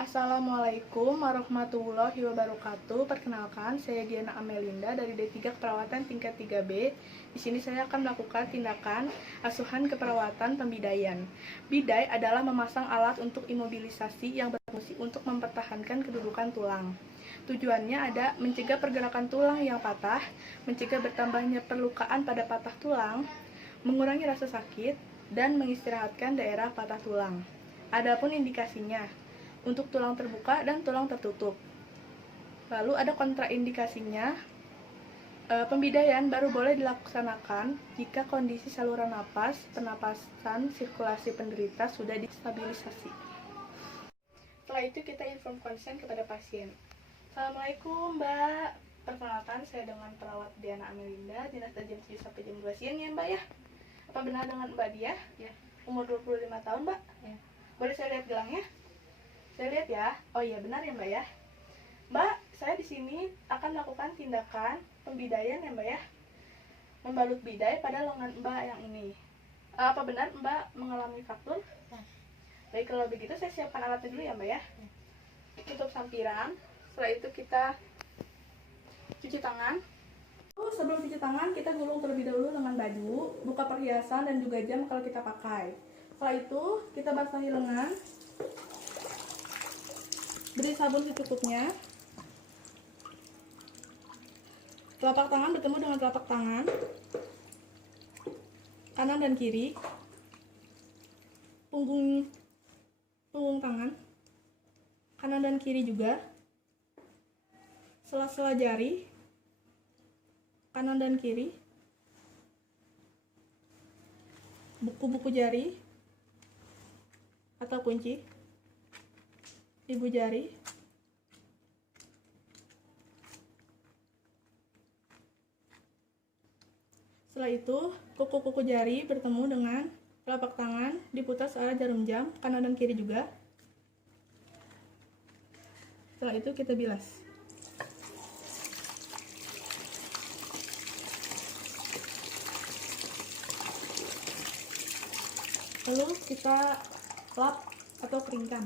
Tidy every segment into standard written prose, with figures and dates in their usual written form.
Assalamualaikum warahmatullahi wabarakatuh. Perkenalkan, saya Diana Amelinda dari D3 Keperawatan tingkat 3B. Di sini saya akan melakukan tindakan asuhan keperawatan pembidaian. Bidai adalah memasang alat untuk imobilisasi yang berfungsi untuk mempertahankan kedudukan tulang. Tujuannya ada mencegah pergerakan tulang yang patah, mencegah bertambahnya perlukaan pada patah tulang, mengurangi rasa sakit, dan mengistirahatkan daerah patah tulang. Adapun indikasinya, untuk tulang terbuka dan tulang tertutup. Lalu ada kontraindikasinya, pembidaian baru boleh dilaksanakan jika kondisi saluran napas, pernapasan, sirkulasi penderita sudah distabilisasi. Setelah itu kita inform konsen kepada pasien. Assalamualaikum Mbak, perkenalkan saya dengan perawat Diana Amelinda, dinas jam 7 sampai jam 2 siang ya Mbak ya. Apa benar dengan Mbak Dia? Ya. Umur 25 tahun Mbak? Ya. Boleh saya lihat gelangnya? Saya lihat ya. Oh iya benar ya Mbak ya. Mbak, saya di sini akan melakukan tindakan pembidaian ya Mbak ya. Membalut bidai pada lengan Mbak yang ini. Apa benar Mbak mengalami fraktur? Ya. Baik, kalau begitu saya siapkan alatnya dulu ya Mbak ya. Tutup sampiran. Setelah itu kita cuci tangan. Sebelum cuci tangan, kita gulung terlebih dahulu dengan baju, buka perhiasan dan juga jam kalau kita pakai. Setelah itu, kita basahi lengan. Beri sabun secukupnya. Telapak tangan bertemu dengan telapak tangan, kanan dan kiri. Punggung tangan, kanan dan kiri juga. Sela-sela jari, kanan dan kiri. Buku-buku jari atau kunci, ibu jari. Setelah itu, kuku-kuku jari bertemu dengan telapak tangan, diputar searah jarum jam, kanan dan kiri juga. Setelah itu kita bilas. Lalu kita lap atau keringkan.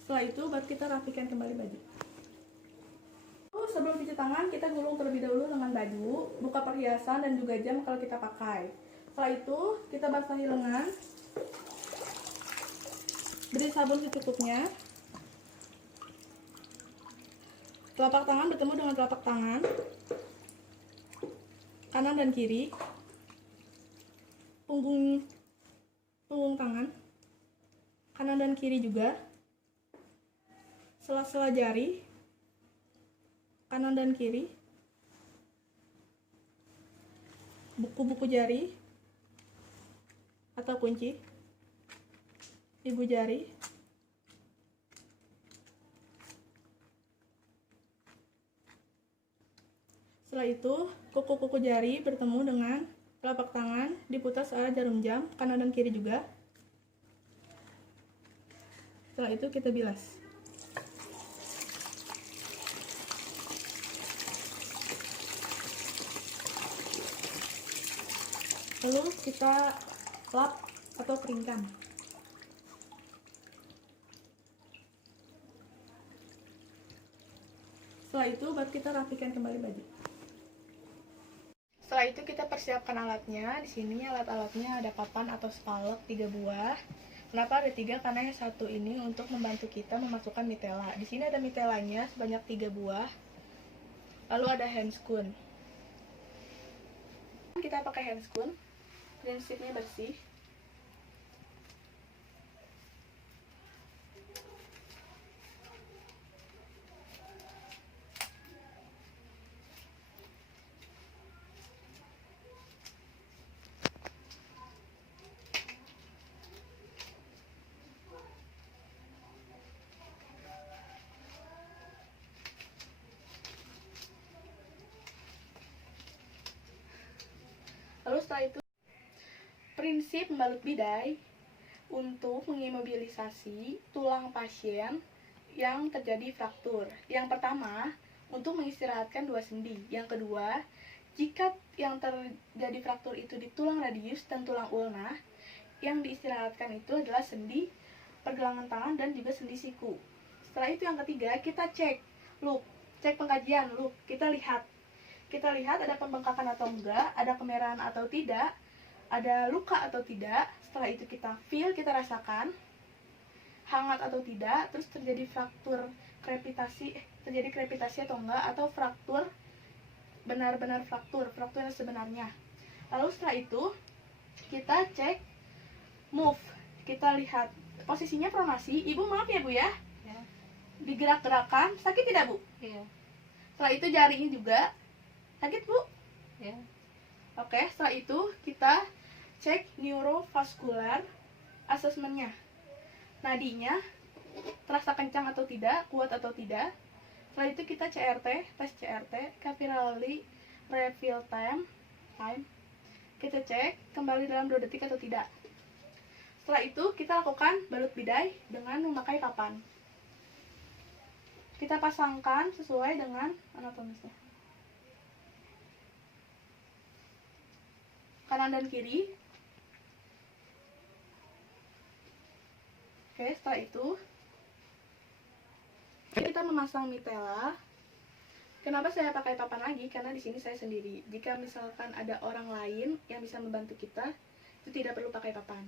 Setelah itu baru kita rapikan kembali baju. Sebelum cuci tangan, kita gulung terlebih dahulu dengan baju, buka perhiasan dan juga jam kalau kita pakai. Setelah itu kita basahi lengan. Beri sabun secukupnya. Telapak tangan bertemu dengan telapak tangan, kanan dan kiri. Punggung tangan, kanan dan kiri juga. Sela-sela jari, kanan dan kiri. Buku-buku jari atau kunci, ibu jari. Setelah itu, kuku-kuku jari bertemu dengan telapak tangan, diputar searah jarum jam, kanan dan kiri juga. Setelah itu kita bilas. Lalu kita lap atau keringkan. Setelah itu baru kita rapikan kembali baju. Setelah itu kita persiapkan alatnya. Di sini alat-alatnya ada papan atau spalek 3 buah. Kenapa ada 3? Karena yang satu ini untuk membantu kita memasukkan mitela. Di sini ada mitelanya sebanyak 3 buah. Lalu ada handscoon. Kita pakai handscoon. Prinsipnya bersih. Lalu setelah itu, prinsip membalut bidai untuk mengimobilisasi tulang pasien yang terjadi fraktur. Yang pertama, untuk mengistirahatkan 2 sendi. Yang kedua, Jika yang terjadi fraktur itu di tulang radius dan tulang ulna, yang diistirahatkan itu adalah sendi pergelangan tangan dan juga sendi siku. Setelah itu yang ketiga, kita cek loop, cek pengkajian loop. Kita lihat ada pembengkakan atau enggak, ada kemerahan atau tidak, ada luka atau tidak. Setelah itu kita feel, kita rasakan hangat atau tidak, terus terjadi krepitasi atau enggak, atau fraktur benar-benar fraktur yang sebenarnya. Lalu setelah itu kita cek move, kita lihat posisinya pronasi. Ibu maaf ya Bu ya, digerak-gerakan, sakit tidak Bu? Iya. Setelah itu jarinya juga sakit Bu? Ya. Oke, setelah itu kita cek neurovascular assessment-nya. Nadinya terasa kencang atau tidak, kuat atau tidak. Setelah itu kita tes CRT, capillary refill time. Kita cek kembali dalam 2 detik atau tidak. Setelah itu kita lakukan balut bidai dengan memakai papan. Kita pasangkan sesuai dengan anatomisnya. Kanan dan kiri. Oke, setelah itu kita memasang mitela. Kenapa saya pakai papan lagi? Karena di sini saya sendiri. Jika misalkan ada orang lain yang bisa membantu kita, itu tidak perlu pakai papan.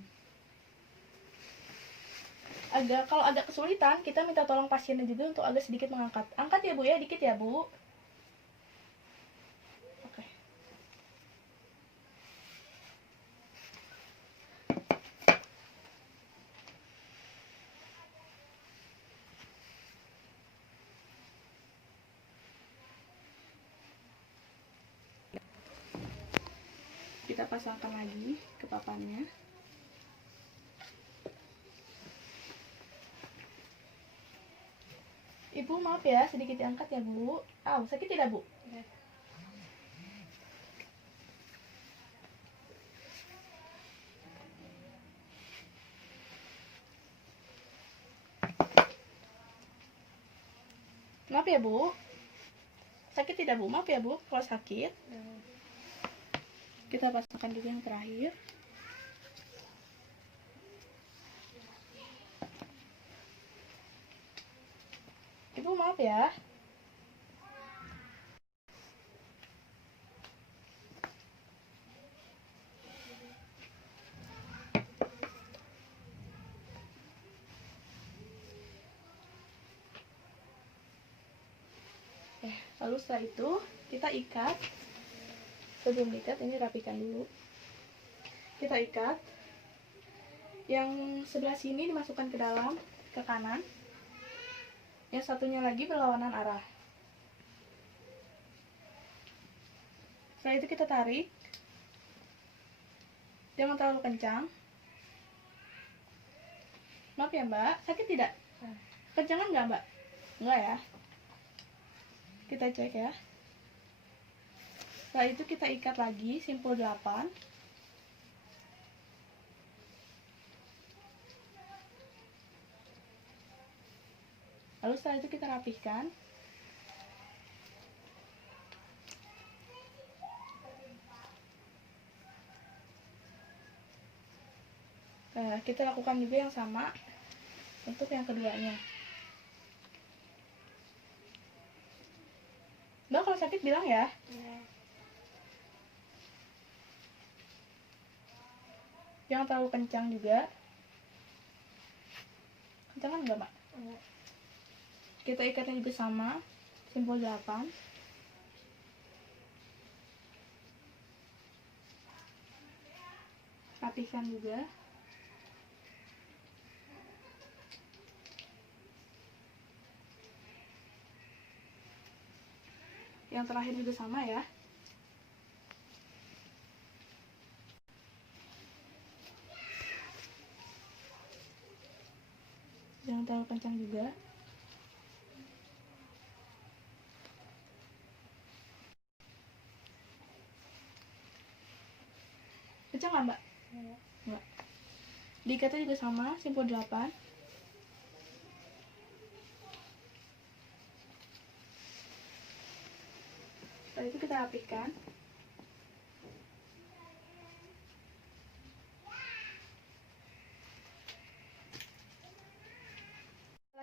Kalau agak kesulitan, kita minta tolong pasiennya juga untuk agak sedikit mengangkat. Angkat ya Bu ya, dikit ya Bu. Oke. Kita pasangkan lagi ke papannya. Ibu maaf ya, sedikit diangkat ya Bu. Sakit tidak Bu? Ya. Maaf ya Bu. Sakit tidak Bu? Maaf ya Bu kalau sakit. Ya. Kita pasangkan juga yang terakhir. Ibu maaf ya. Lalu setelah itu kita ikat. Sebelum diikat ini rapikan dulu. Kita ikat. Yang sebelah sini dimasukkan ke dalam, ke kanan. Yang satunya lagi berlawanan arah. Setelah itu kita tarik. Jangan terlalu kencang. Maaf ya Mbak, sakit tidak? Kencangan nggak Mbak? Enggak ya. Kita cek ya. Setelah itu kita ikat lagi simpul 8. Lalu setelah itu kita rapihkan. Nah, kita lakukan juga yang sama untuk yang keduanya. Mbak kalau sakit bilang ya. Jangan terlalu kencang juga. Kencangan enggak Mbak? Kita ikatnya juga sama, simpul 8. Rapihkan juga. Yang terakhir juga sama ya. Jangan terlalu kencang juga. Kencang nggak Mbak? Enggak. Diikatnya juga sama, simpul 8. Setelah itu kita rapihkan.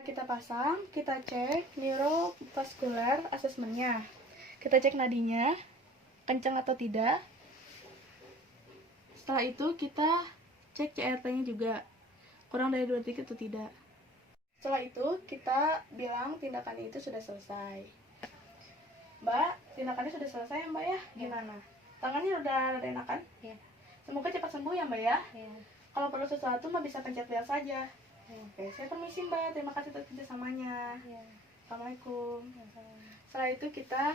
Kita pasang, kita cek neurovascular assessment-nya. Kita cek nadinya, kencang atau tidak. Setelah itu kita cek CRP-nya juga, kurang dari 2 detik atau tidak. Setelah itu kita bilang tindakannya itu sudah selesai. Mbak, tindakannya sudah selesai ya Mbak ya? Gimana? Tangannya udah ada enakan? Iya. Semoga cepat sembuh ya Mbak ya? Iya. Kalau perlu sesuatu Mbak bisa pencet bel saja. Iya. Oke, saya permisi Mbak, terima kasih atas kerjasamanya. Iya. Assalamualaikum. Setelah itu kita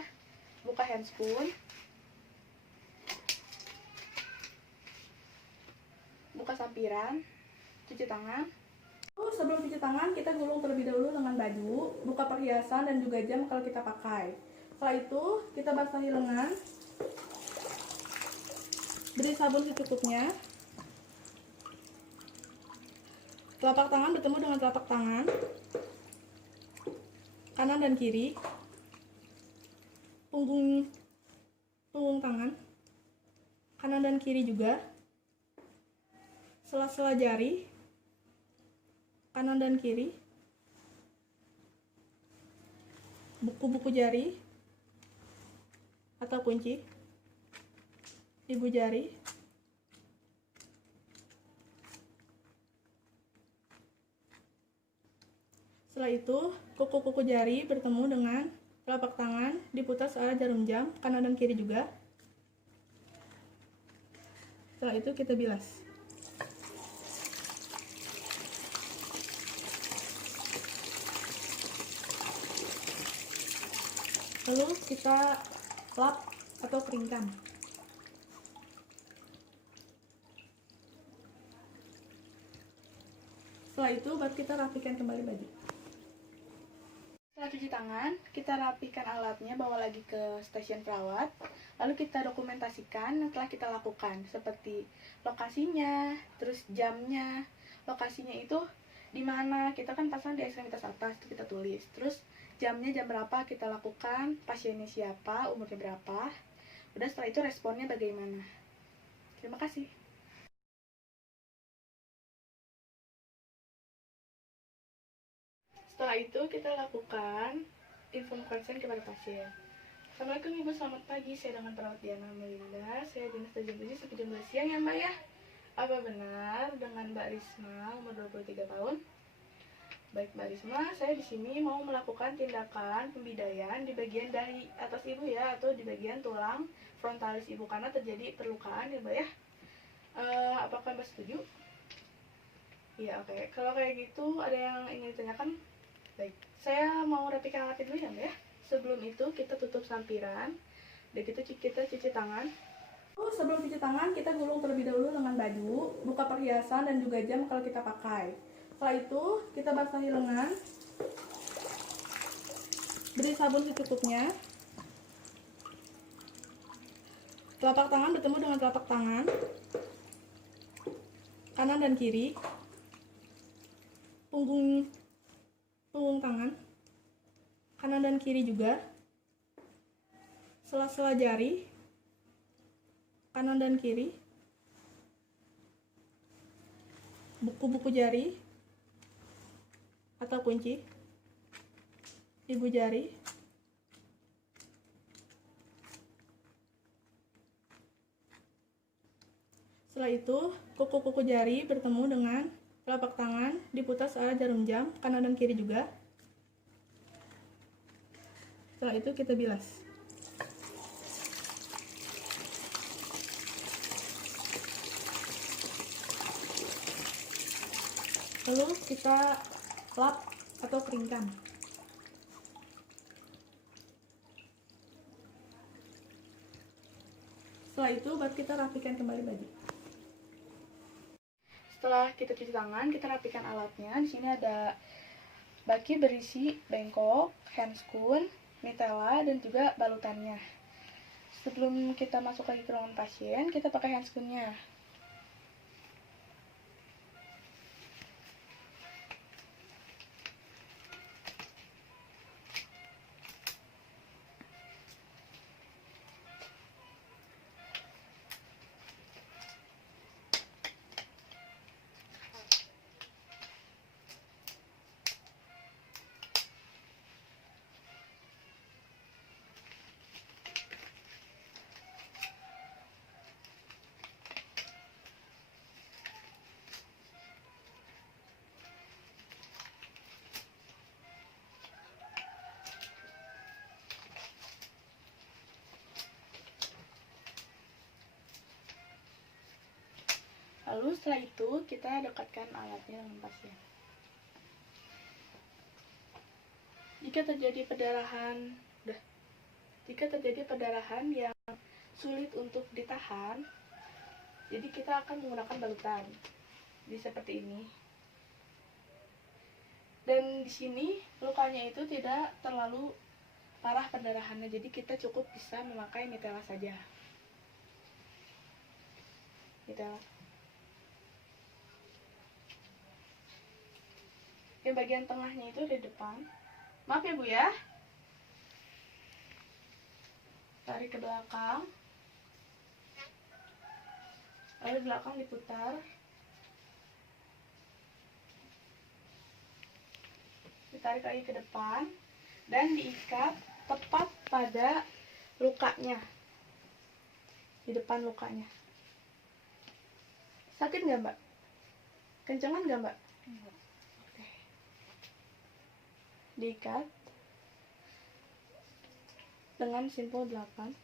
buka handscoon, buka sampiran, cuci tangan. Sebelum cuci tangan, kita gulung terlebih dahulu dengan baju, buka perhiasan dan juga jam kalau kita pakai. Setelah itu, kita basahi lengan, beri sabun secukupnya. Telapak tangan bertemu dengan telapak tangan, kanan dan kiri, punggung tangan, kanan dan kiri juga, sela-sela jari, kanan dan kiri, buku-buku jari atau kunci, ibu jari, setelah itu kuku-kuku jari bertemu dengan telapak tangan, diputar searah jarum jam, kanan dan kiri juga. Setelah itu kita bilas. Lalu kita lap atau keringkan. Setelah itu baru kita rapikan kembali baju. Setelah cuci tangan, kita rapikan alatnya, bawa lagi ke stasiun perawat. Lalu kita dokumentasikan yang telah kita lakukan, seperti lokasinya, terus jamnya. Lokasinya itu di mana, kita kan pasang di ekstremitas atas, itu kita tulis. Terus jamnya jam berapa kita lakukan, pasiennya siapa, umurnya berapa. Udah, setelah itu responnya bagaimana. Terima kasih. Setelah itu kita lakukan inform consent kepada pasien. Assalamualaikum Ibu, selamat pagi. Saya dengan perawat Diana Melinda. Saya dinas dari jam 7 sampai jam 12 siang ya Mbak ya. Apa benar dengan Mbak Risma, umur 23 tahun? Baik Mbak Risma, saya di sini mau melakukan tindakan pembidaian di bagian dahi atas Ibu ya, atau di bagian tulang frontalis Ibu karena terjadi perlukaan ya Mbak ya. Apakah Mbak setuju? Iya, oke. Kalau kayak gitu ada yang ingin ditanyakan? Baik, saya mau rapikan alatnya dulu ya Mbak ya. Sebelum itu kita tutup sampiran, dan kita cuci tangan. Sebelum cuci tangan, kita gulung terlebih dahulu dengan baju, buka perhiasan dan juga jam kalau kita pakai. Setelah itu, kita basahi lengan, beri sabun secukupnya. Telapak tangan bertemu dengan telapak tangan, kanan dan kiri, punggung tangan, kanan dan kiri juga, sela-sela jari, kanan dan kiri, buku-buku jari atau kunci, ibu jari, setelah itu kuku-kuku jari bertemu dengan telapak tangan, diputar searah jarum jam, kanan dan kiri juga. Setelah itu kita bilas. Lalu kita lap atau keringkan. Setelah itu baru kita rapikan kembali baju. Setelah kita cuci tangan, kita rapikan alatnya. Di sini ada baki berisi bengkok, handscoon, mitella, dan juga balutannya. Sebelum kita masuk lagi ke ruangan pasien, kita pakai handscoonnya. Lalu setelah itu kita dekatkan alatnya dengan pasien. Jika terjadi perdarahan yang sulit untuk ditahan, jadi kita akan menggunakan balutan seperti ini. Dan di sini lukanya itu tidak terlalu parah perdarahannya, jadi kita cukup bisa memakai mitela saja. Mitela. Yang bagian tengahnya itu di depan. Maaf ya Bu ya. Tarik ke belakang. Lalu belakang diputar. Ditarik lagi ke depan dan diikat tepat pada lukanya, di depan lukanya. Sakit nggak Mbak? Kencengan nggak Mbak? Enggak. Oke. Diikat dengan simpul 8.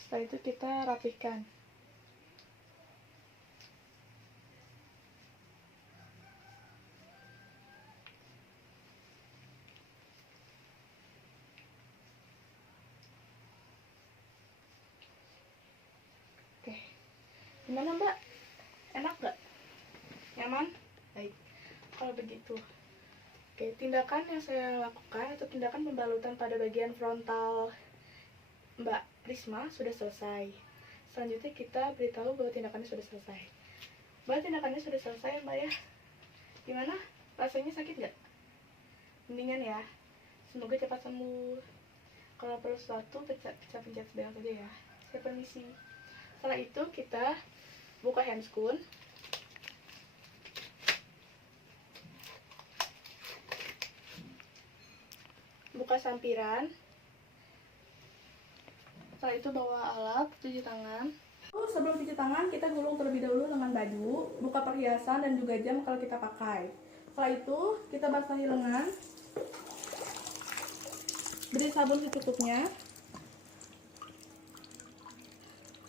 Setelah itu kita rapikan. Oke, gimana Mbak? Enak nggak? Nyaman? Baik, kalau begitu. Oke, tindakan yang saya lakukan atau tindakan pembalutan pada bagian frontal Mbak Risma sudah selesai. Selanjutnya kita beritahu bahwa tindakannya sudah selesai. Mbak, tindakannya sudah selesai Mbak ya. Gimana? Rasanya sakit nggak? Mendingan ya. Semoga cepat sembuh. Kalau perlu sesuatu, pencet bel saja ya. Saya permisi. Setelah itu kita buka handscoon. Buka sampiran. Setelah itu bawa alat cuci tangan. Sebelum cuci tangan, kita gulung terlebih dahulu dengan baju, buka perhiasan dan juga jam kalau kita pakai. Setelah itu, kita basahi lengan. Beri sabun secukupnya.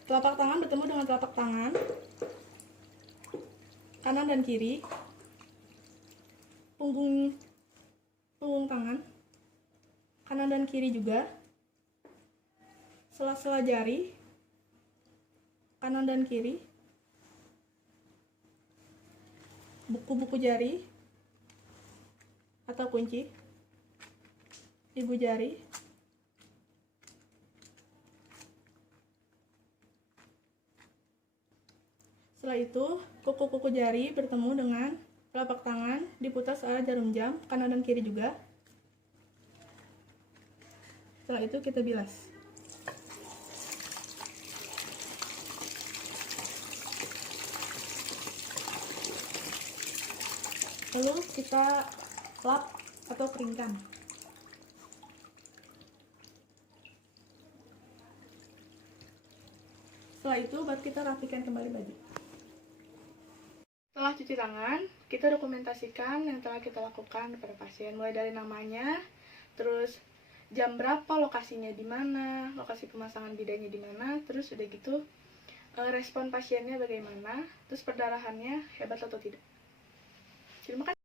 Telapak tangan bertemu dengan telapak tangan kanan dan kiri. Punggung tangan kanan dan kiri juga. Sela-sela jari kanan dan kiri. Buku-buku jari atau kunci. Ibu jari. Setelah itu, kuku-kuku jari bertemu dengan telapak tangan, diputar searah jarum jam, kanan dan kiri juga. Setelah itu kita bilas. Lalu kita lap atau keringkan. Setelah itu baru kita rapikan kembali baju. Setelah cuci tangan, kita dokumentasikan yang telah kita lakukan kepada pasien, mulai dari namanya, terus jam berapa, lokasinya di mana, lokasi pemasangan bidanya di mana, terus udah gitu respon pasiennya bagaimana, terus perdarahannya hebat atau tidak. Terima kasih.